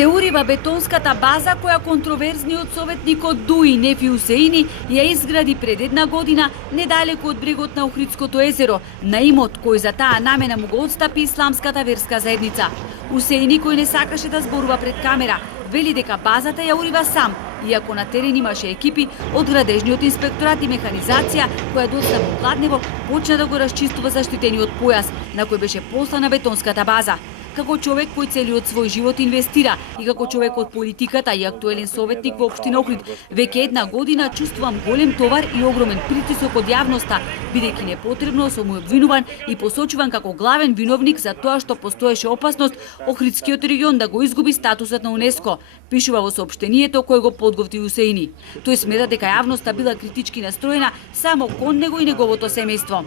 Се урива бетонската база која контроверзниот советникот Дуи Нефи Усеини ја изгради пред една година недалеку од брегот на Охридското езеро, на имот кој за таа намена му го отстапи исламската верска заедница. Усеини, кој не сакаше да зборува пред камера, вели дека базата ја урива сам, иако на терен имаше екипи од градежниот инспекторат и механизација која доста погладнево почна да го расчистува заштитениот појас на кој беше послана бетонската база. Како човек кој целиот свој живот инвестира и како човек од политиката и актуелен советник во општина Охрид, веќе една година чувствувам голем товар и огромен притисок од јавноста, бидејќи непотребно сум обвинуван и посочуван како главен виновник за тоа што постоеше опасност Охридскиот регион да го изгуби статусот на УНЕСКО, пишува во соопштението кое го подготви Усеини. Тој смета дека јавноста била критички настроена само кон него и неговото семејство.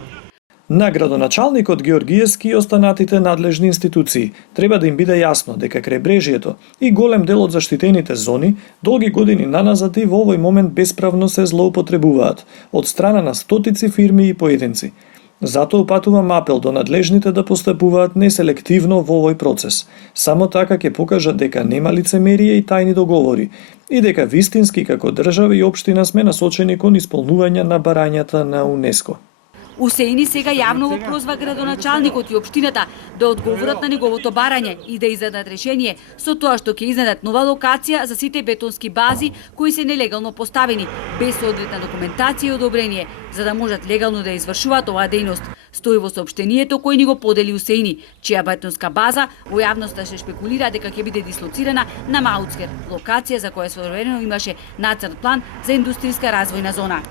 На градоначалникот Георгиевски и останатите надлежни институции треба да им биде јасно дека крајбрежјето и голем дел од заштитените зони долги години наназад и во овој момент бесправно се злоупотребуваат од страна на стотици фирми и поединци. Затоа упатувам апел до надлежните да постапуваат неселективно во овој процес. Само така ќе покажат дека нема лицемерие и тајни договори и дека вистински како држава и општина сме насочени кон исполнување на барањата на УНЕСКО. Усеини сега јавно го прозва градоначалникот и општината да одговорат на неговото барање и да издадат решение со тоа што ќе издадат нова локација за сите бетонски бази кои се нелегално поставени, без одредна документација и одобрение, за да можат легално да извршуваат оваа дејност. Стои во соопштението кој ни го подели Усеини, чија бетонска база во јавноста се шпекулира дека ќе биде дислоцирана на Мауцкер, локација за која своевремено имаше нацрт план за индустријска развојна зона.